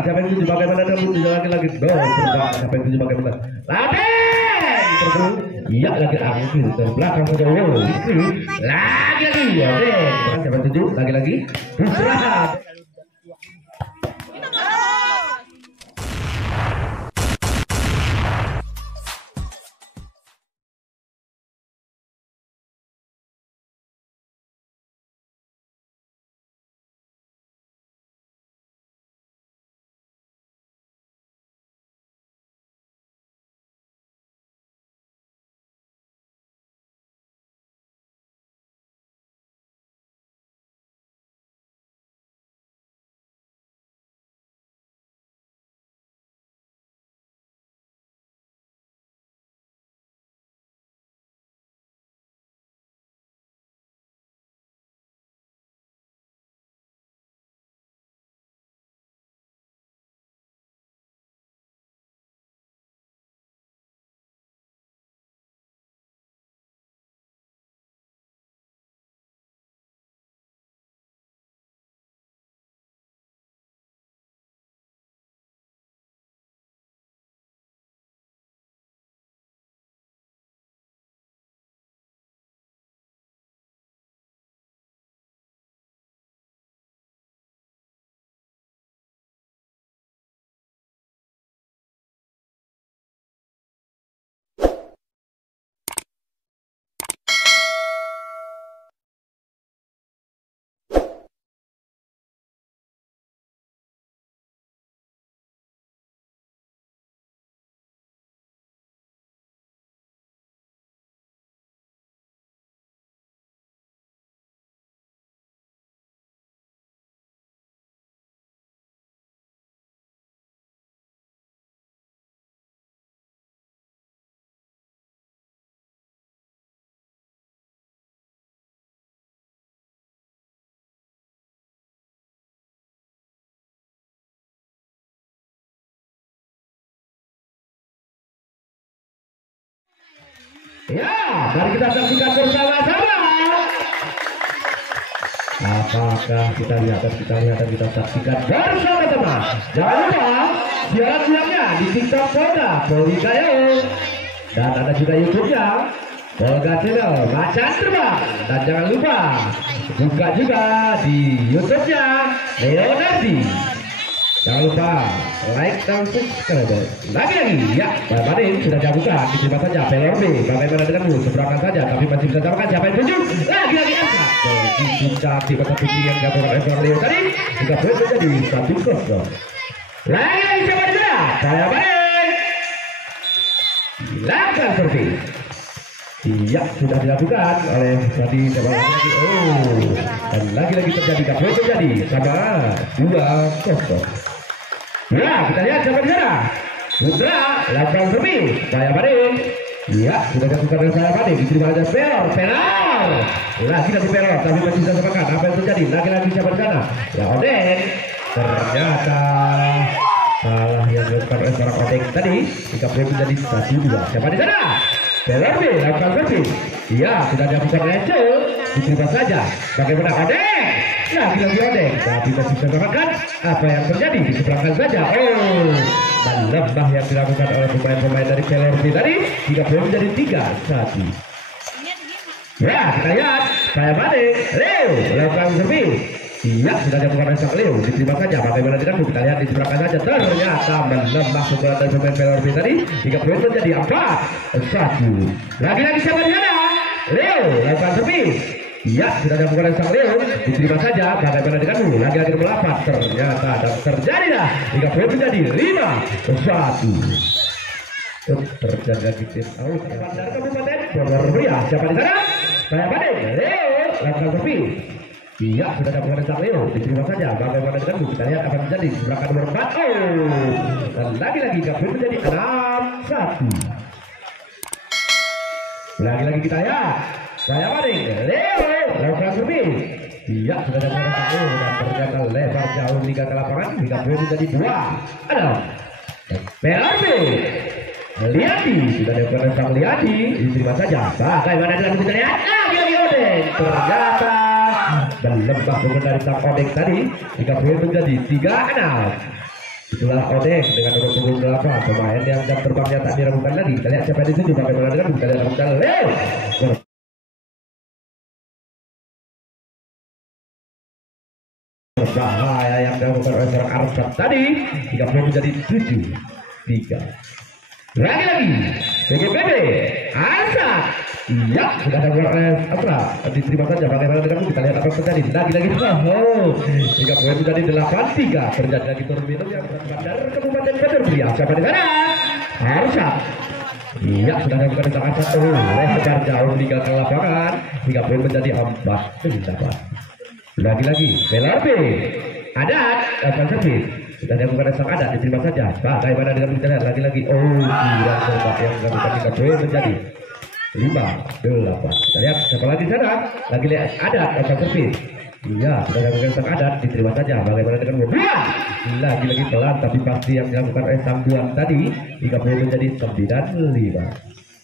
Siapa yang tuju bagaimana kamu lagi-lagi siapa yang tuju bagaimana iya lagi ambil dari belakang ke jauh lagi ya deh siapa yang tuju lagi istirahat. Ya, mari kita saksikan bersama-sama. Apakah kita lihat dan kita saksikan bersama-sama. Jangan lupa siaran siangnya di TikTok Polda Polri Gayo dan ada juga YouTube-nya Polga Channel Macan Terbang. Dan jangan lupa buka juga di YouTube-nya Leonardi. Jangan lupa like dan subscribe. Lagi-lagi ya, Bapak ini sudah dibuka, diterima saja pelor B. Bagaimana denganmu? Seberangkan saja, tapi masih bisa jawabkan siapa yang tuju. Lagi-lagi angka. Begitu cantik kata tujuh yang gabungan Evan Leo tadi. Jika boleh menjadi 1-0. Lagi-lagi siapa di sana? Saya balik. Silakan seperti. Iya, sudah dilakukan oleh tadi coba lagi. Oh, dan lagi-lagi terjadi, gak boleh terjadi sama 2-0. Ya, kita lihat siapa di sana. Putra, lakukan servis. Saya Bading. Iya, sudah dilakukan oleh saya Bading. Diterima aja pelor. Lagi dari pelor, tapi masih bisa sepakat. Apa yang terjadi? Lagi-lagi siapa di sana? Ya, Odeng. Ternyata salah yang dilakukan oleh seorang Odeng tadi. Jika boleh menjadi 1-2. Siapa di sana? Pelor B, lakukan servis. Iya, sudah dilakukan Rachel. Diterima saja. Bagaimana Odeng? Lagi-lagi Odeng. Tapi masih bisa sepakat. Apa yang terjadi? Diseberangkan saja. Oh, dan lembah yang dilakukan oleh pemain-pemain dari PLRB tadi 30 menjadi 3-1. Ya, kita lihat saya balik Leo lakukan servis. Iya, sudah dilakukan oleh Leo. Diterima saja. Bagaimana denganmu? Kita lihat diseberangkan saja. Ternyata melembah pukulan dari pemain PLRB tadi 30 menjadi 4-1. Lagi-lagi siapa di sana? Leo lakukan servis. Iya, sudah dilakukan oleh sang Leo. Diterima saja. Bagaimana denganmu? Lagi-lagi melapat. Ternyata dan terjadilah 30 menjadi 5-1. Terjadi lagi tim out dari Kabupaten Bogor. Siapa di sana? Saya Bading. Leo lakukan servis. Iya, sudah dilakukan oleh sang Leo. Diterima saja. Bagaimana denganmu? Kita lihat apa terjadi. Belakang nomor 4. Oh, dan lagi-lagi 30 menjadi 6-1. Lagi-lagi kita lihat. Saya Bading. Leo lakukan servis. Iya, sudah dapat satu dan ternyata lebar jauh hingga ke lapangan. Hingga boleh menjadi 2. Ada PLRB Liati, sudah dapat sang Liati. Diterima saja. Bagaimana dengan kita lihat? Lagi-lagi Odeng. Ternyata dan lembah dari sang Odeng tadi. Hingga boleh menjadi 3-6. Itulah Odeng dengan nomor punggung 8, pemain yang jam terbangnya tak diragukan lagi. Kita lihat siapa yang dituju, bagaimana dengan kita lihat lakukan Leo. Berbahaya yang dilakukan oleh seorang Arfad tadi, 30 menjadi 7-3. Lagi-lagi BGPB Arfad. Iya, sudah dilakukan oleh Asra. Diterima saja, bagaimana dengan kita lihat apa yang terjadi. Lagi-lagi 3 poin menjadi 8-3. Terjadi lagi turun minum yang berasal dari Kabupaten Bandar Pria. Siapa di sana? Arfad. Iya, sudah dilakukan sang Arfad. Lebar jauh meninggalkan lapangan. 3 poin menjadi 4-8. Lagi-lagi BLRB Adat akan servis. Sudah dilakukan sang Adat, diterima saja. Bagaimana dengan kita lihat lagi-lagi. Tidak coba yang dilakukan 3 poin menjadi 5-8. Kita lihat siapa lagi di sana. Lagi lihat Adat akan servis. Iya, sudah dilakukan sang Adat, diterima saja. Bagaimana dengan Buan? Lagi-lagi pelan tapi pasti yang dilakukan oleh sang Buan tadi. 3 poin menjadi 9-5.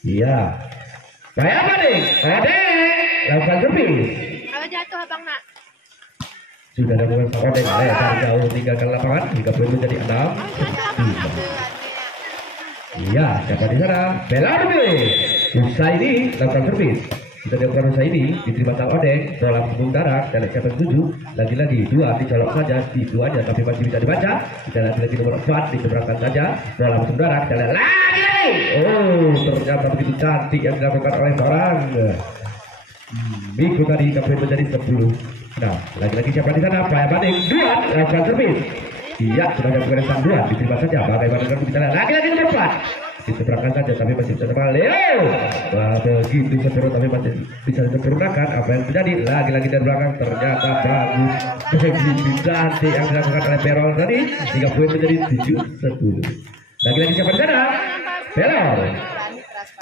Iya. Kayak apa nih? Lakukan servis. Kalau jatuh abang nak. Sudah dilakukan sang Odeng, dari jauh tinggalkan lapangan. 3 poin menjadi 6. Iya, siapa di sana? BLRB. Usai ini lakukan servis. Sudah dilakukan usai ini, diterima sang Odeng. Bola punggung darat, dan siapa 7. Lagi-lagi 2 dicolok saja di duanya, tapi masih bisa dibaca. Kita lihat lagi nomor 4 diseberangkan saja. Bola punggung darat, kita lihat lagi. Ternyata begitu cantik yang dilakukan oleh seorang Miko tadi. 3 poin menjadi 10. Nah, lagi-lagi siapa di sana? Pak Banding 2 lakukan servis. Iya, sudah dilakukan sang 2, diterima saja. Bagaimana dengan kita lihat lagi-lagi nomor 4 diseberangkan saja, tapi masih bisa sama Leo. Begitu seperti tapi masih bisa disempurnakan. Apa yang terjadi? Lagi-lagi dari belakang ternyata bagus. Begitu cantik yang dilakukan oleh Perol tadi. 3 poin menjadi 7-10. Lagi-lagi siapa di sana? Perol.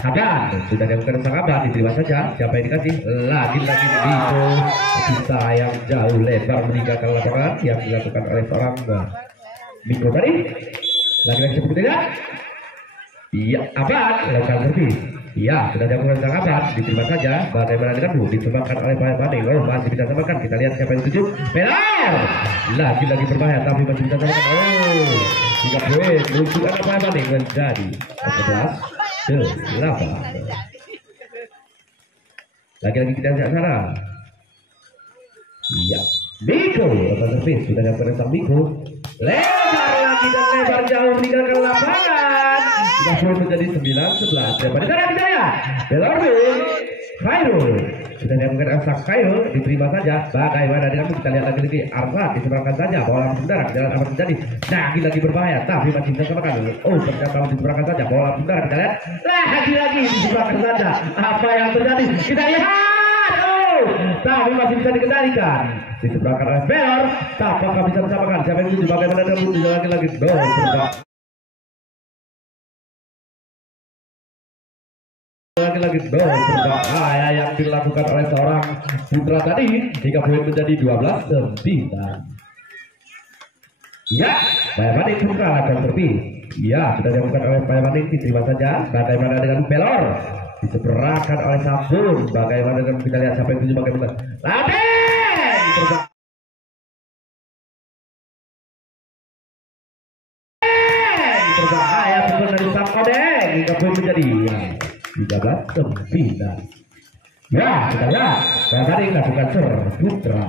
Aban sudah dilakukan sang Aban, diterima saja. Siapa yang dikasih? Lagi-lagi Miko. Kita yang jauh lebar meninggalkan lapangan yang dilakukan oleh seorang Miko tadi. Lagi-lagi seperti tidak? Iya, Aban lakukan servis. Iya, sudah dilakukan sang Aban, diterima saja. Bagaimana dengan disebabkan oleh Pak Banding. Masih bisa samakan. Kita lihat siapa yang dituju. Pelor. Lagi-lagi berbahaya tapi masih bisa samakan. 3 poin untuk anak Pak Banding menjadi 11-8. Lagi-lagi kita lihat sana. Iya, Miko lakukan servis. Sudah dilakukan sang Miko. Lebar lagi dan lebar jauh meninggalkan lapangan. 3 poin menjadi 9-11. Daripada sana kita lihat BLRB Khairul. Sudah dilakukan sang Khairul, diterima saja. Bagaimana dengan kita lihat lagi-lagi Arfad diseberangkan saja. Bola mendarat, jalan apa terjadi? Lagi-lagi berbahaya tapi masih bisa samakan. Ternyata diseberangkan saja. Bola mendarat, kita lihat lagi-lagi diseberangkan saja. Apa yang terjadi? Kita lihat. Tapi masih bisa dikendalikan. Diseberangkan oleh Belor. Apakah bisa disamakan? Siapa yang dituju? Bagaimana dengan mundur lagi-lagi? Lagi-lagi berbahaya yang dilakukan oleh seorang Putra tadi. 3 poin menjadi 12-9. Ya, Pak Banding Putra akan servis. Ya, sudah dilakukan oleh Pak Banding, diterima saja. Bagaimana dengan Pelor? Diseberangkan oleh Sabun. Bagaimana dengan kita lihat siapa yang tuju? Bagaimana? Berbahaya pukul dari sang Odeng. 3 poin menjadi 13-9. Ya, kita lihat Pak Banding lakukan Putra.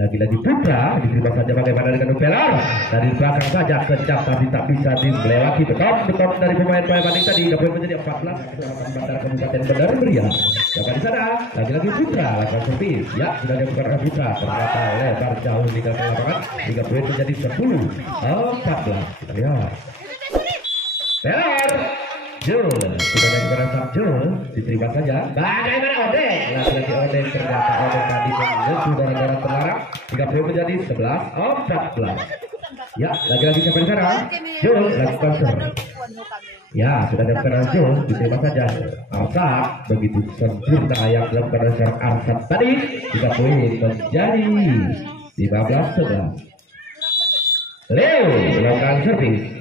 Lagi-lagi Putra diterima saja. Bagaimana dengan Pelor? Dari belakang saja kejap tapi tak bisa dilewati. Beton dari pemain Pak Banding tadi. 3 poin menjadi 14-8. Bandar Kabupaten Bandar Pria. Siapa di sana? Lagi-lagi Putra lakukan servis. Ya, sudah dilakukan oleh Putra. Ternyata lebar jauh di dalam lapangan. 3 poin menjadi 10-14. Kita lihat Pelor. Jul sudah dilakukan sang Jul, diterima saja. Bagaimana Odeng? Lagi-lagi Odeng, ternyata Odeng tadi menyentuh darah-darah terlarang. 3 poin menjadi 11-14. Ya, lagi-lagi siapa di sana? Jul lakukan servis. Ya, sudah dilakukan Jul, diterima saja. Arsat begitu sempurna yang dilakukan oleh seorang Arsat tadi. 3 poin menjadi 15-11. Leo lakukan servis.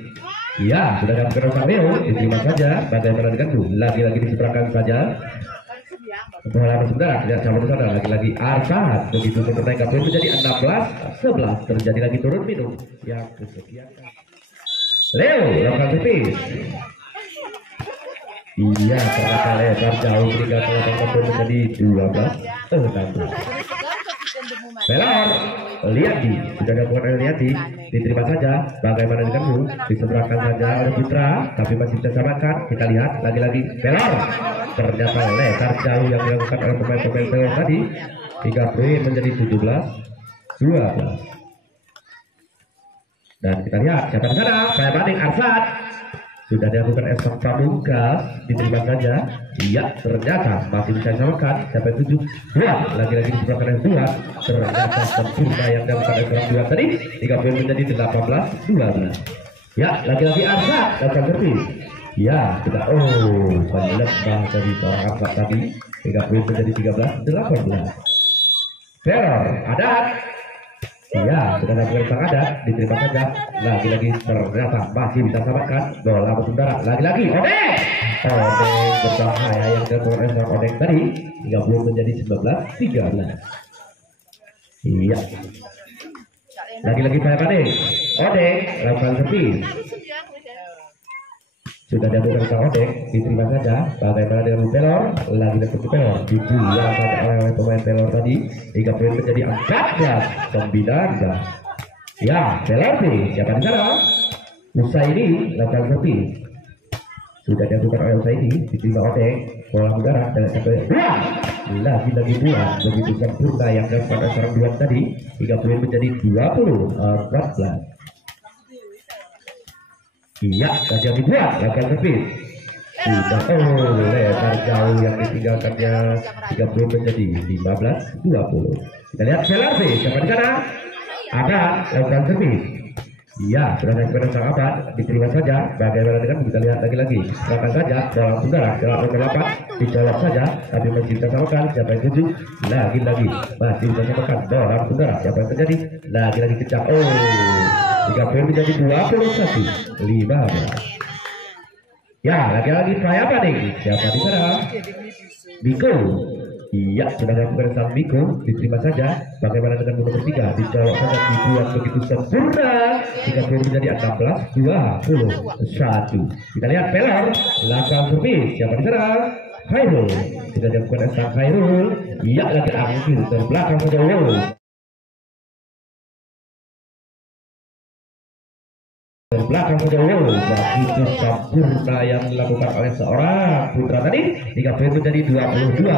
Ya, sudah dilakukan sang Leo, diterima saja. Bagaimana dengan itu? Lagi-lagi diseberangkan saja. Bola sebentar, tidak sama sana. Lagi-lagi Arsat begitu sempurna. 3 poin menjadi 16-11. Terjadi lagi turun minum yang kesekian. Leo lakukan servis. Iya, ternyata lebar jauh hingga teman-teman menjadi 12-16. Pelor Liati sudah dilakukan oleh Liati, diterima saja. Bagaimana denganmu? Diseberangkan saja oleh Putra, tapi masih bisa samakan. Kita lihat lagi-lagi Pelor. Ternyata lebar jauh yang dilakukan oleh pemain-pemain Pelor tadi, hingga poin menjadi 17-12. Dan kita lihat siapa di sana? Saya banding Arsad. Sudah dilakukan esok pamungkas, diterima saja. Iya, ternyata masih bisa disamakan. Siapa yang tujuh? Dua, lagi-lagi disebabkan yang dua. Ternyata sempurna yang dilakukan esok dua tadi. 3 poin menjadi 18-12. Ya, lagi-lagi Arsad lakukan servis. Ya, kita penyelebah dari seorang Arsad tadi. 3 poin menjadi 13-18. Teror, Adat. Iya, sudah dilakukan sang Adat, diterima saja. Lagi-lagi ternyata masih bisa samakan. Bola bersaudara, lagi-lagi Odeng. Odeng berbahaya yang dilakukan oleh sang Odeng tadi. 30 menjadi 19-13. Iya. Lagi-lagi saya Odeng. Odeng lakukan servis. Sudah dilakukan sang Odeng, diterima saja. Bagaimana dengan Pelor? Lagi dapat Pelor, dibuang saja oleh pemain Pelor tadi. 3 poin menjadi 14-19. Ya, Pelor sih, siapa di sana? Usai ini lakukan servis. Sudah dilakukan oleh Usai ini, diterima Odeng. Bola udara dan sampai lagi-lagi buang. Begitu sempurna yang dilakukan oleh seorang dua tadi. 3 poin menjadi 20-14. Iya, saja dibuat lakukan servis. Sudah lebar jauh yang ditinggalkannya. 30 menjadi 15-20. Kita lihat Selarve, siapa di sana? Ada lakukan servis. Iya, sudah dilakukan sang Abad, diterima saja. Bagaimana dengan kita lihat lagi-lagi. Serahkan saja bola udara, jalan nomor 8 dicolok saja, tapi masih bisa samakan. Siapa yang tujuh? Lagi-lagi masih bisa samakan bola udara. Siapa yang terjadi? Lagi-lagi kencang. 3 poin menjadi 21-15. Ya, lagi-lagi saya apa nih? Siapa di sana? Biko. Iya, sudah dilakukan sang Biko, diterima saja. Bagaimana dengan nomor 3? Dicolok saja, dibuat begitu sempurna. 3 poin menjadi 16-21. Kita lihat Pelor lakukan servis. Siapa di sana? Khairul. Sudah dilakukan sang Khairul. Iya, lagi angin terbelakang saja. Belakang saja begitu sempurna yang dilakukan oleh seorang Putra tadi. 3 poin menjadi 22-16.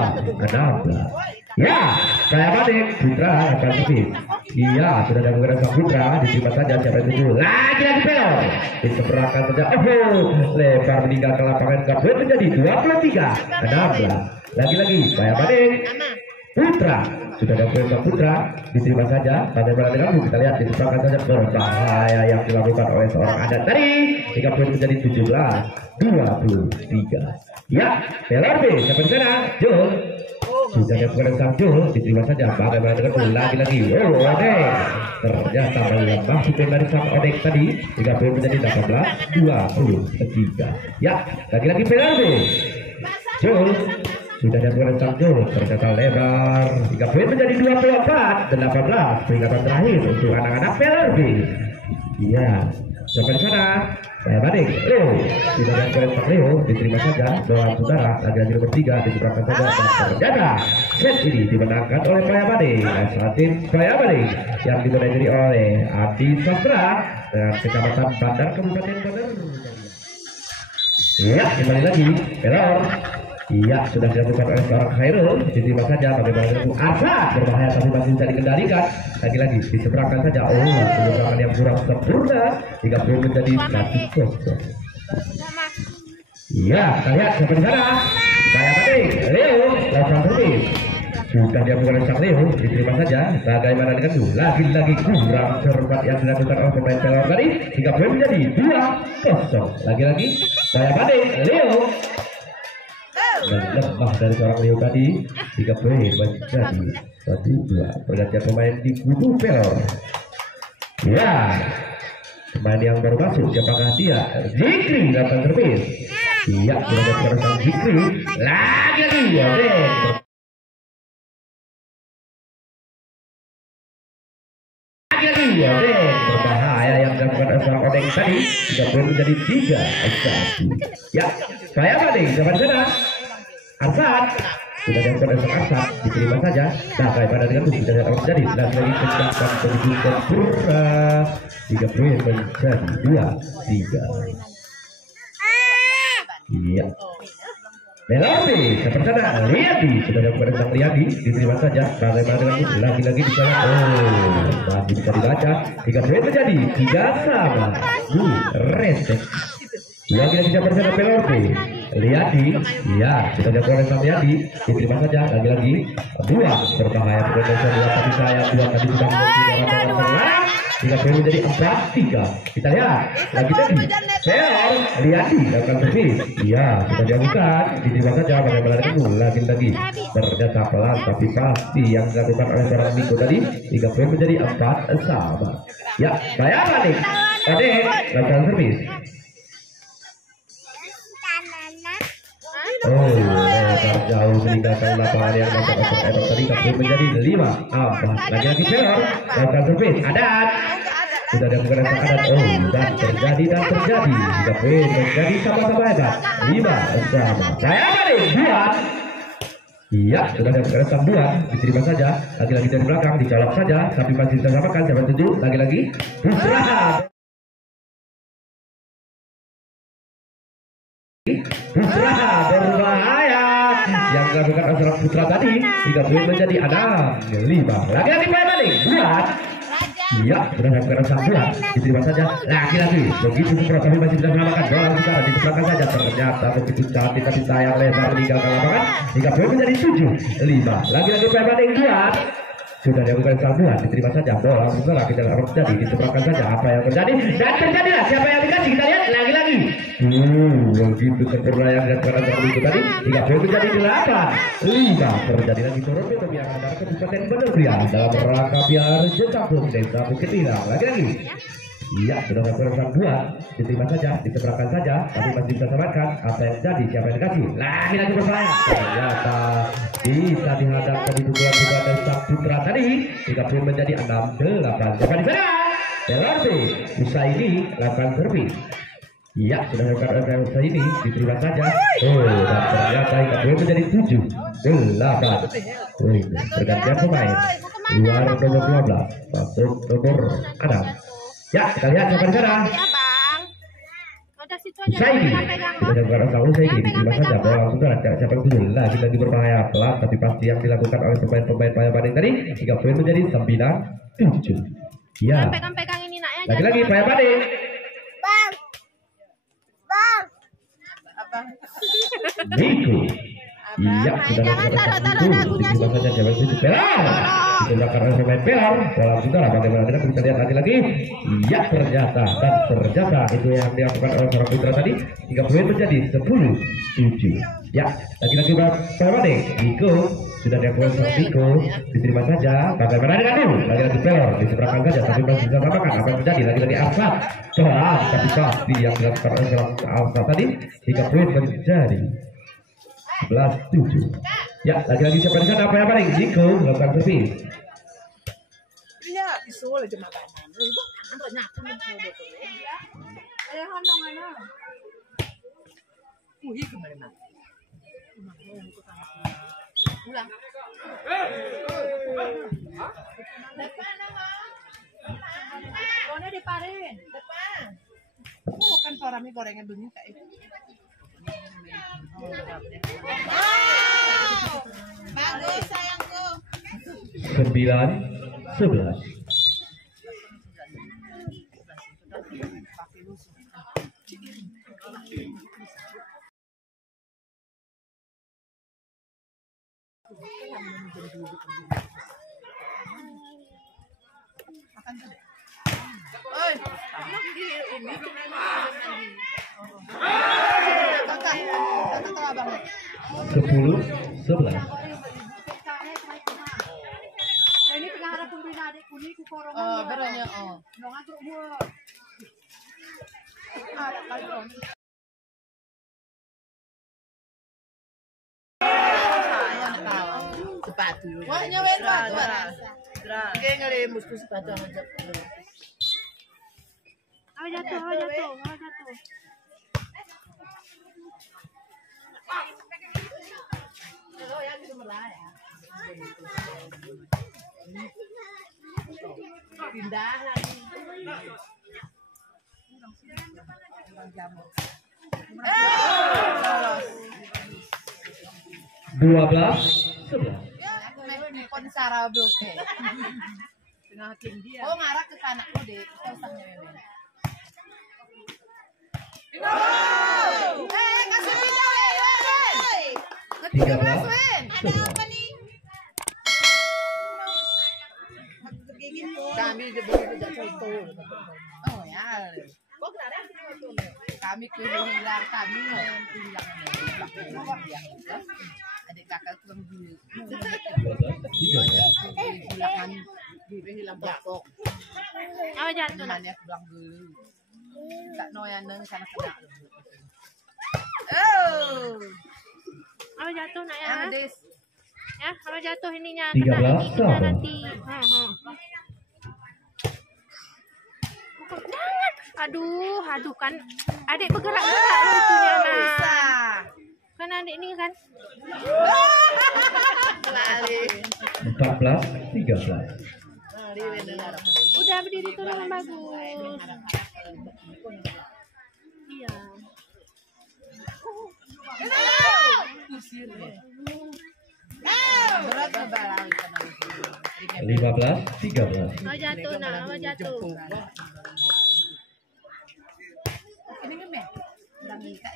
Ya, saya banding Putra akan servis. Iya, sudah dilakukan sang Putra, diterima saja. Siapa yang tujuh? Lagi-lagi Pelor diseberangkan saja. Lebar meninggalkan lapangan. 3 poin menjadi 23-16. Lagi-lagi saya banding Putra. Sudah dilakukan sang Putra, diterima saja. Bagaimana denganmu? Kita lihat diseberangkan saja. Berbahaya yang dilakukan oleh seorang Adat tadi. 3 poin menjadi 17-23. Ya, Pelor B, siapa di sana? Jul. Sudah dilakukan sang Jul, diterima saja. Bagaimana denganmu? Lagi-lagi Odeng. Ternyata melambah poin dari sang Odeng tadi. 3 poin menjadi 18-23. Ya, lagi-lagi Pelor B. Jul. Sudah dilakukan sang Jul, ternyata lebar. 3 poin menjadi 24-18. Peringatan terakhir untuk anak-anak Pelor B. Iya, sampai di sana. Saya banding Leo. Sudah dilakukan sang Leo, diterima saja. Bola saudara, lagi-lagi nomor 3 diseberangkan saja. Dan ternyata set ini dimenangkan oleh Playa Banding. Saat tim Playa Banding yang dimenangkan oleh Adi Sastra dengan Kecamatan Bandar, Kabupaten Bandar. Iya, kembali lagi Pelor. Iya, sudah dilakukan oleh seorang Khairul, diterima saja. Bagaimana dengan Arsad? Berbahaya tapi masih bisa dikendalikan. Lagi-lagi diseberangkan saja. Penyeberangan yang kurang sempurna. 3 poin menjadi 1-0. Iya, kita lihat siapa di sana. Saya tadi Leo lakukan servis. Sudah dilakukan oleh sang Leo, diterima saja. Bagaimana dengan itu? Lagi-lagi kurang cermat yang dilakukan oleh pemain Pelor tadi. 3 poin menjadi 2-0. Lagi-lagi saya banding Leo. Dan lemah dari seorang Leo tadi. 3 poin menjadi 1-2. Pergantian pemain di kubu Pelor. Ya, pemain yang baru masuk, siapakah dia? Zikri dapat servis. Iya, sudah ada sang Zikri. Lagi-lagi lagi-lagi berbahaya yang dilakukan dilakukan seorang Odeng tadi 3 poin menjadi 3-1. Ya, saya balik coba sana. Arsat sudah dilakukan seorang Arsat diterima saja. Nah, bagaimana dengan itu sudah dapat terjadi. Lagi-lagi kencangkan menuju ke Pura 3 poin menjadi 2-3. Iya. Melati seperti sana Riyadi sudah dilakukan sang Riyadi diterima saja. Bagaimana dengan itu lagi-lagi di sana. Masih bisa dibaca 3 poin menjadi 3-3. Reset. Lagi-lagi seperti sana Melati Riyadi ya sudah dilakukan sang Riyadi diterima saja. Lagi-lagi 2 berbahaya potensi 2 tapi saya 2 tadi sudah menang. 3 poin menjadi 4-3. Kita lihat lagi-lagi Peor Riyadi akan servis. Iya sudah dilakukan diterima saja. Bagaimana itu lagi-lagi ternyata pelan tapi pasti yang dilakukan oleh seorang Niko tadi. 3 poin menjadi 4-sama. Ya saya balik Ade lakukan servis. Terjauh meninggalkan lapangan yang masuk operator tadi. 3 poin menjadi 5-4. Lagi-lagi Peor lakukan servis. Adat sudah dilakukan adat. Dan terjadi 3 poin menjadi sama-sama hebat 5-sama. Saya balik buat. Iya sudah dilakukan sang buat diterima saja. Lagi-lagi dari belakang dicolok saja tapi masih bisa samakan. Siapa 7 lagi-lagi Putra berbahaya yang dilakukan seorang Putra tadi. 3 poin menjadi 6-5. Lagi-lagi balik buat. Iya sudah dilakukan sang buat diterima saja. Lagi-lagi begitu Putra tapi masih bisa samakan. Bola utara ditebakkan saja. Ternyata begitu cantik tapi sayang lebar meninggalkan lapangan. 3 poin menjadi 7-5. Lagi-lagi balik buat. Sudah dilakukan sang buat diterima saja. Bola utara kita akan terjadi ditebakkan saja. Apa yang terjadi dan terjadilah siapa yang dikasih kita lihat lagi-lagi. Begitu sempurna yang dilakukan seperti itu tadi. 3 poin menjadi 8-5. Terjadi lagi Toronto yang antara Kabupaten Bandar Pria dalam rangka biar Jekampung Desa Bukit Pinang. Lagi-lagi iya sudah dilakukan sang buat diterima saja ditebakkan saja tapi masih bisa samakan. Apa yang terjadi siapa yang dikasih lagi-lagi berbahaya. Ternyata bisa dihadapkan di pukulan juga dari sang Putra tadi. 3 poin menjadi 6-8. Siapa di sana Delorti usai ini lakukan servis. Iya sudah dilakukan usai ini diterima saja. Dan ternyata 3 poin menjadi 7-8. Pergantian pemain luar nomor 12 masuk nomor 6. Ya kita lihat siapa di sana. Saidi sudah dilakukan sang Saidi diterima saja. Bola langsung siapa yang 7 lagi berbahaya pelan tapi pasti yang dilakukan oleh pemain-pemain Payabading tadi. 3 poin menjadi 9-7. Ya lagi-lagi Payabading. Niko iya sudah diterima saja siapa yang 7 Pelar ditembakkan oleh pemain Pelar. Bola sudah bagaimana kita lihat lagi-lagi. Iya ternyata itu yang dilakukan oleh seorang Putra tadi. 3 poin menjadi 10-7. Ya lagi-lagi Payabading. Niko sudah dilakukan seorang Niko diterima saja. Bagaimana dengan itu lagi-lagi Pelar diseberangkan saja tapi masih bisa samakan. Apa yang terjadi lagi-lagi Arsat pelan tapi pasti yang dilakukan oleh seorang Arsat tadi. 3 poin menjadi 11-7. Ya lagi-lagi siapa di sana apa yang paling Niko melakukan servis. Bukan suara mie gorengan bunyi kayak itu. Bagus sayangku. 9-11. Oi, ini Sepuluh 11. Ini pengarap pembina adik kuning ku korong. beranya Dong aku buat. Ada kali dong. sepatu. Wah, nyawain sepatu. Kayak ngelimus tuh sepatu aja. jatuh, awal jatuh. Pindah lagi. 12-11. Kon Sarah bloke. Tengah tim dia. Oh ngarah ke kanak lo deh. Usahnya memang. Kasih pindah, Win. 13. Win. Ada apa nih? Kami begitu tidak foto. Oh ya. Kami kehilangan kami yang adik kakak kurang dulu. 13. Hilang pokok. Awal jatuh nak. Namanya pulang dulu. Tak noyan neng sana kena. Oh. Awal jatuh nak ya. Des. Ya, awal jatuh ininya 13 kena ini kita sama. nanti. Jangan. Aduh kan. Adik bergerak-gerak loh itunya nak. Kan adik ini kan. Lali. 14-13. Udah berdiri tuh dengan bagus. Iya. Berat sebarang. 15-13. Awal jatuh nak, awal jatuh. Ini ngemeh. Lagi kak.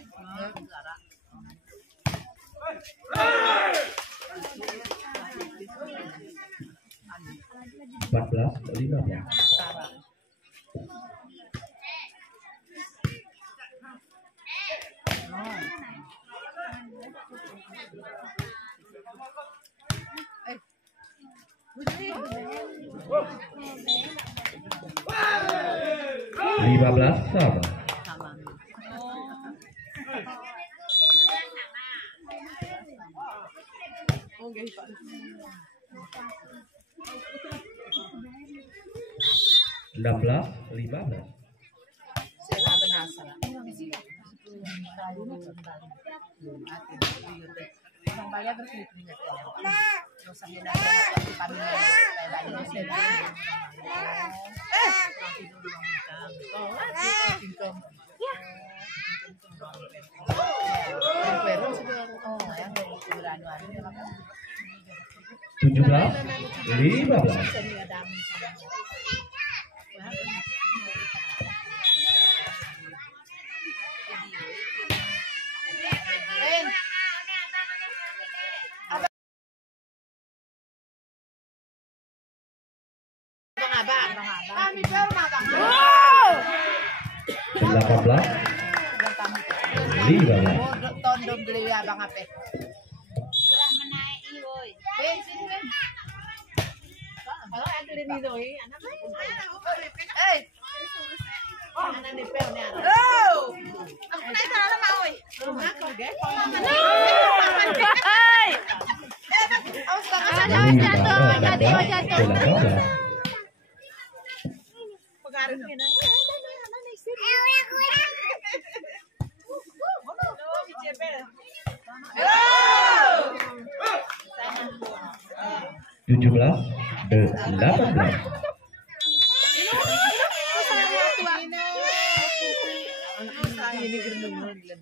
14-15. Lima belas sama. Enam belas, 15. Saya penasaran. Bang Baya bersih minyaknya. Terus sambil nanti kami Tujuh belas, 15. Kami pernah bang. 18, 15. Tondong beli abang apa? Sudah menaiki woi. Sini Ben. Kalau ada di doi, anak anak nipel nih. Oh. Aku naik sana mau. Rumah kau ge. Awal jatuh. Pengaruh. Tujuh belas, 18. Ini gerendungan. 19,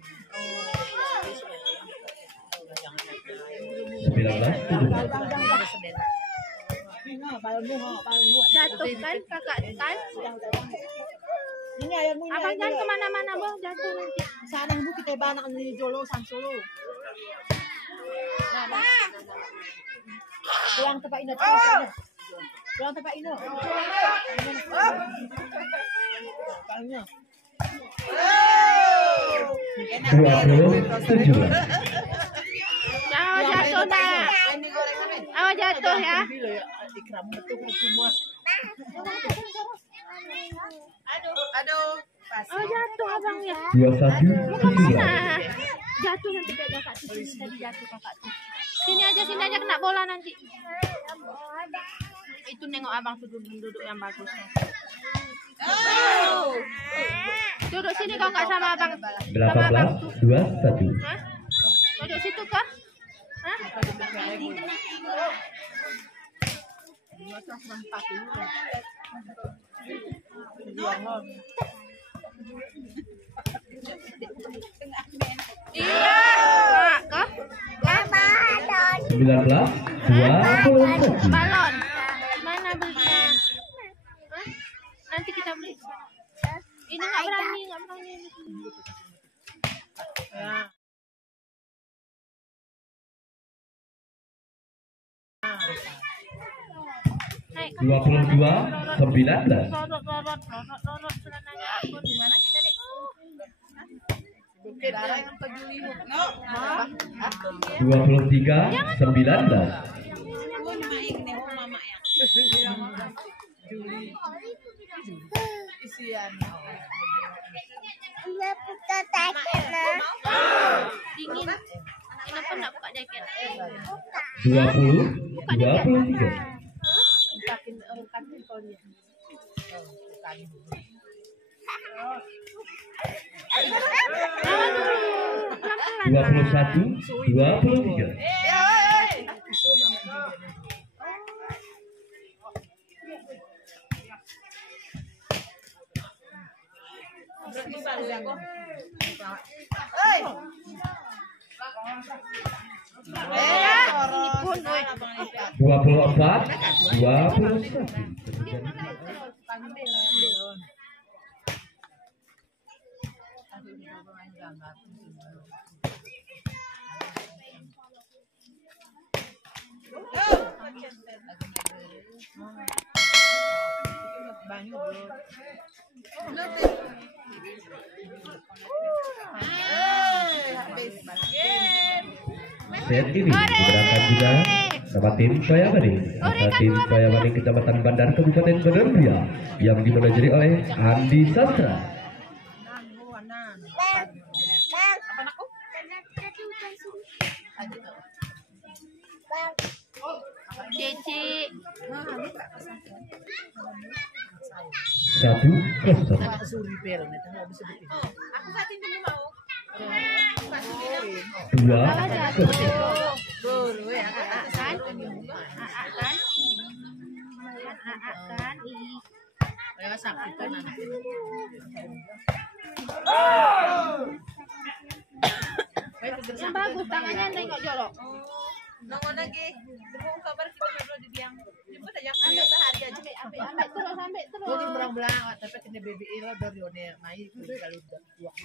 17. Jatuh kan kakak kan. Ini ayamnya. Abang jangan kemana-mana bang, jatuh nanti. Sana ibu kita banak di Jolo Sang Solo. Doang tempat ini. Doang tempat ini. Palingnya. 27. Jangan jatuh nak. Ini gorengan nih. Awal jatuh ya. Ikram betul semua. Aduh. Awal jatuh abang ya. 21, Mau kemana? 17. Jatuh nanti kayak kakak tuh. Tadi jatuh kakak tuh. Sini aja kena bola nanti. Itu nengok abang tuh duduk yang bagus. Duduk sini kau nggak sama abang. 18-21. Hah? Duduk situ kah? Hah? Iya. Kah? 19-21. Balon. Mana belinya? Hah? Nanti kita beli. Ini nggak berani. Naik. 22-19. Lorot celananya aku di mana kita dek? Bukit darah yang peduli. 23-19. Isian. Dingin. Kenapa nggak buka jaket? 20-23. Pelan-pelan. 21-23. Ini pun, woi. 24-21. Set ini digerakkan juga sama tim Soyabani. Tim Soyabani Kecamatan Bandar Kabupaten Benerbia yang dimanajeri oleh Andi Sastra. Cici. 1-0. Aku kasih dulu mau. 2-0. Yang bagus tangannya tengok jorok. Nongol lagi. Berhubung kabar kita ngobrol di biang. Jemput aja ambil sehari aja. Ambil terus. Mungkin berang-berang, tapi kena BBI lah dari Yone Mai kalau udah tua.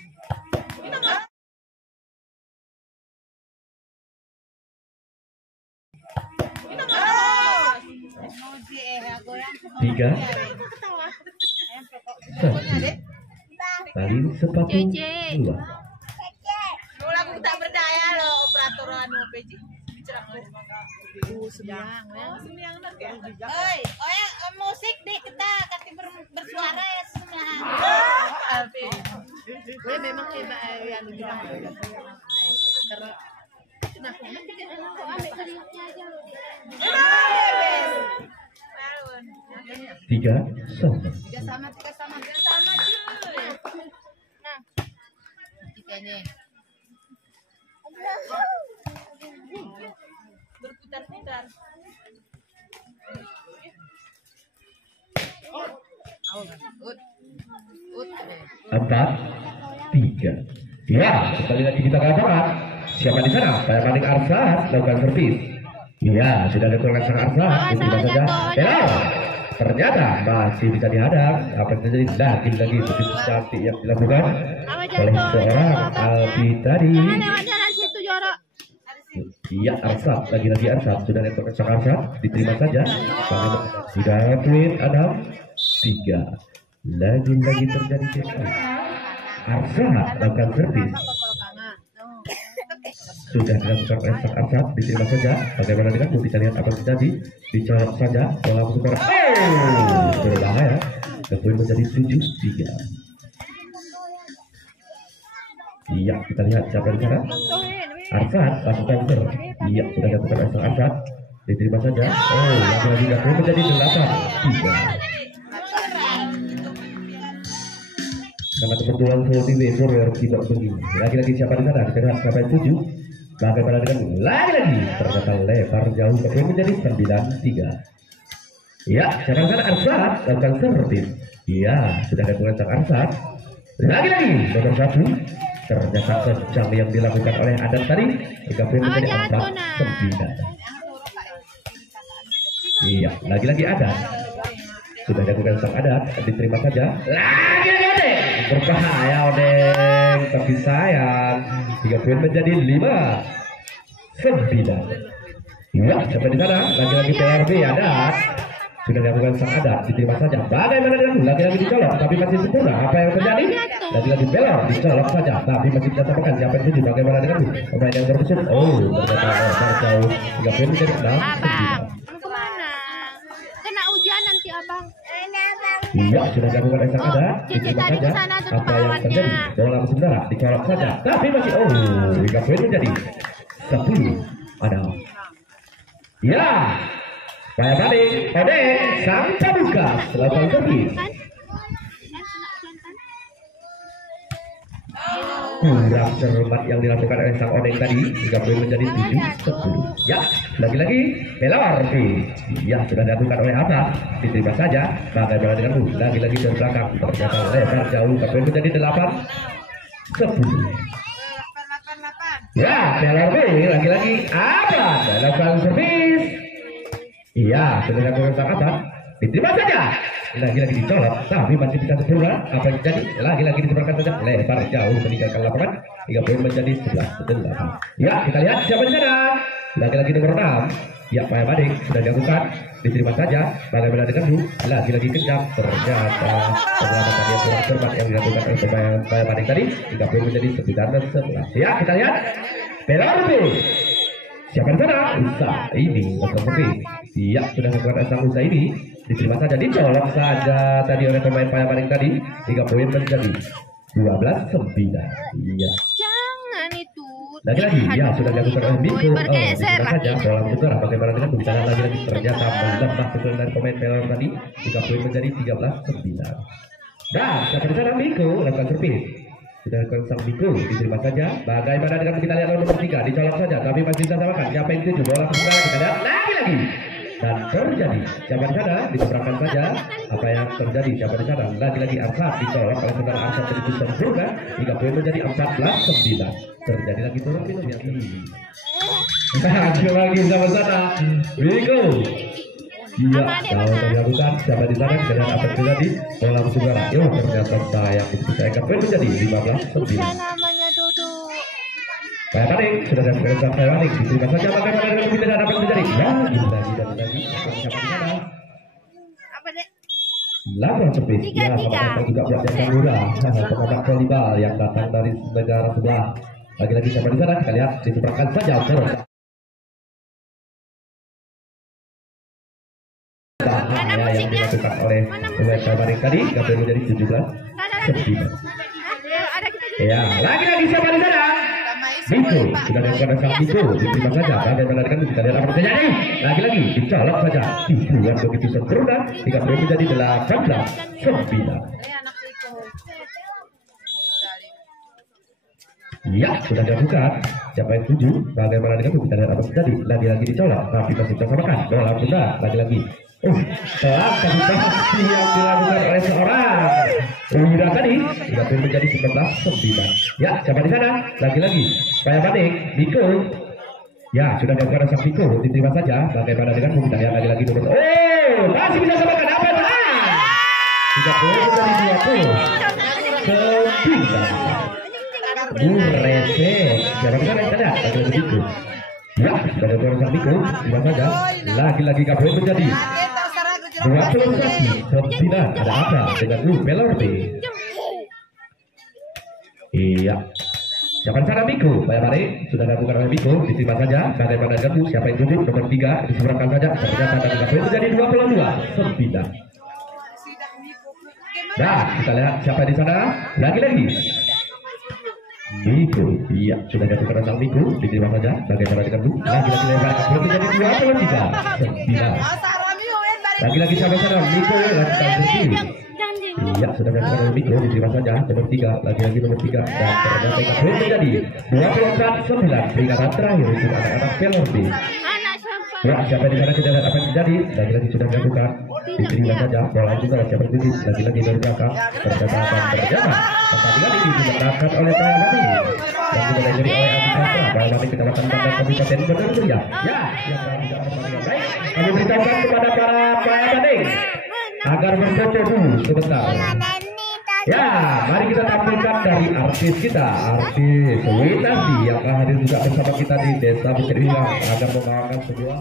Tiga, satu. Paling sepatu dua. Lu lagu tak berdaya lo operator anu PJ. Sembiang, Sembiang ya. Oi, musik deh kita kati bersuara ya sembiang. gue memang hebat yang bilang karena Nah, nanti kan aku ambil keriutnya aja loh. 3-1. tiga sama Tiga sama cuy. Nah, tiganya. Berputar-putar. Ut. 4-3. Ya, kembali lagi kita katakan siapa di sana? Saya Manik Arsat lakukan servis. Iya, sudah ada kurang sang Arsat. Itu saja. Ya, ternyata masih bisa dihadang. Apa yang terjadi? Lagi begitu cantik yang dilakukan oleh seorang Alfi tadi. jangan lewat jalan situ jorok. Iya, Arsat, lagi-lagi Arsat sudah ada kurang sang Arsat. Diterima saja. Sudah poin Adam 3. Lagi-lagi terjadi cekcok. Arsat lakukan servis. Sudah dilakukan oleh sang Arsat, diterima saja. Bagaimana dengan kita lihat apa yang terjadi. Dicolok saja bola masuk ke berbahaya. Poin menjadi 7-3. Iya, kita lihat siapa di sana. Arsat pasukan ser. Iya, sudah dilakukan oleh sang Arsat, diterima saja. Lagi-lagi poin menjadi 8-3. sangat kebetulan seperti Weber yang tidak begini. Lagi-lagi siapa di sana? Kita lihat siapa yang tuju. Bagaimana dengan lagi-lagi ternyata lebar jauh tapi menjadi 9-3. Ya, siapa di sana? Arsad lakukan servis. Ya, sudah ada sang Arsad. Lagi-lagi nomor 1 ternyata kejam yang dilakukan oleh Adat tadi. Jika menjadi 4-9. Iya, lagi-lagi Adat. Sudah dilakukan sang Adat, diterima saja. Lagi-lagi Odeng, berbahaya Odeng, tapi sayang 3 poin menjadi 5-9. Ya, sampai di sana lagi-lagi PRB Adat. Sudah dilakukan sang Adat, diterima saja. Bagaimana dengan lagi-lagi dicolok, tapi masih sempurna. Apa yang terjadi? Lagi-lagi belor, dicolok saja, tapi masih bisa samakan. Siapa yang tuju? Bagaimana dengan pemain yang berbesar? Oh, ternyata jauh 3 poin menjadi 6-9. Iya, sudah dilakukan sang Adat, diterima saja. Apa yang terjadi? Bola sebenarnya dicolok saja, tapi masih 3 poin menjadi 10. Ada. Ya, saya balik, Odeng, sang pembuka, selapan servis. Kurang cermat yang dilakukan oleh sang Odeng tadi, 3 poin menjadi 7-10. Ya, lagi-lagi pelor. Ya, sudah dilakukan oleh apa? Diterima saja. Bagaimana denganmu? Lagi-lagi dari belakang, ternyata lebar jauh, 3 poin menjadi 8-10. Ya, pelor lagi-lagi apa? Lakukan servis. Iya, sudah dilakukan sang apa? Diterima saja. Lagi-lagi dicolok, tapi masih bisa sempurna. Apa yang terjadi? Lagi-lagi disebarkan saja. Lebar jauh meninggalkan lapangan. 3 poin menjadi 11-8. Ya, kita lihat siapa di sana. Lagi-lagi nomor 6. Ya, Pak Madik sudah dilakukan. Diterima saja. Bagaimana denganmu? Lagi-lagi kejam. Ternyata penyelamatan yang kurang cermat yang dilakukan oleh Pak Madik tadi. 3 poin menjadi 9-11. Ya, kita lihat. Pelorbe. Siapa di sana? Usa ini seperti. Iya, sudah melakukan sang Usa ini. Diterima saja, dicolok saja tadi oleh pemain Payamaning tadi. 3 poin menjadi 12-9. Iya. Jangan itu. Lagi-lagi, ya sudah dilakukan oleh Miko. Diterima saja, bola putar. Bagaimana dengan pembicaraan lagi-lagi ternyata melemah betul dari pemain Payamaning tadi. 3 poin menjadi 13-9. Dan siapa di sana? Miko lakukan servis. Sudah sang Miko, diterima saja. Bagaimana dengan kita lihat nomor 3, dicolok saja, tapi masih bisa samakan. Siapa yang tuju? Bola putar, kita lihat lagi-lagi. Dan terjadi, siapa di sana? Diseberangkan saja. Apa yang terjadi? Siapa di sana? Lagi-lagi Arsad dicolok oleh saudara Arsad begitu sempurna. 3 poin menjadi 14-9. Terjadi lagi turun minum yang ini. Lagi sama sana, Miko. Iya, kalau dilakukan siapa di sana? Kita lihat apa yang terjadi. Bola saudara. Yo, ternyata sayang itu saya poin menjadi 15-9. Namanya Dodo. Kayak tadi sudah ada perintah kayak tadi. Diterima saja bagaimana dengan kita dapat terjadi. Lagi. Apa deh? Lawan servis. Ya, sama juga pihak yang murah. Pemain volleyball yang datang dari negara sebelah. Lagi-lagi siapa di sana? Kita lihat diseberangkan saja terus. Yang dilakukan oleh pemain Payamaning tadi. Gak menjadi 17-9. Ya, lagi-lagi siapa di sana? Miko, sudah dilakukan sang Miko, diterima saja. Bagaimana dengan kita lihat apa yang terjadi? Lagi-lagi dicolok saja. Dibuat begitu sempurna. 3 poin menjadi 18-9. Ya, sudah dilakukan. Siapa yang tuju? Bagaimana dengan kita lihat apa yang terjadi? Lagi-lagi dicolok, tapi masih bisa samakan. Bola bunda, lagi-lagi. Telah kasih yang dilakukan oleh seorang Uda tadi. 3 poin menjadi 11-9. Ya, siapa di sana? Lagi-lagi Payamaning, Miko. Ya, sudah dilakukan sang Miko. Diterima saja. Bagaimana dengan kita lihat lagi-lagi nomor. Masih bisa samakan. Apa itu? 3 poin menjadi 20-9. Rese. Siapa di sana? Kita lihat lagi-lagi Miko. Ya, sudah dilakukan sang Miko. Diterima saja. Lagi-lagi poin menjadi 21-9. Ada apa dengan Pelorbe? Iya. Siapa di sana? Miko. Payamaning sudah dilakukan oleh Miko. Diterima saja. Bagaimana dengan siapa yang tuju? Nomor 3 diseberangkan saja. Ternyata ada poin menjadi 22-9. Nah, kita lihat siapa di sana. Lagi-lagi Miko. Iya, sudah dilakukan sang Miko. Diterima saja. Bagaimana dengan lagi-lagi lebar poin menjadi 23-9. Lagi-lagi siapa sana? Miko lakukan servis. Iya, sudah melakukan oleh Mikro diterima saja. Nomor 3, lagi-lagi nomor 3 dan ternyata ikat poin menjadi 24-9. Peringatan terakhir untuk anak-anak Pelordi. Ya, siapa di sana kita lihat apa yang terjadi. Lagi-lagi sudah dilakukan. Diterima saja. Bola juga siapa yang lagi-lagi dari belakang. Ternyata pertandingan ini dimenangkan oleh Prayamani. Dan juga dari oleh Adi Sastra. Prayamani Kecamatan Bandar Kabupaten Bener Meriah. Ya, yang tidak pertandingan baik. Kami beritahukan kepada para Prayamani agar berfoto dulu sebentar. Ya, mari kita tampilkan dari artis kita, artis Winasi yang hadir juga bersama kita di Desa Bukit Hilang agar membawakan sebuah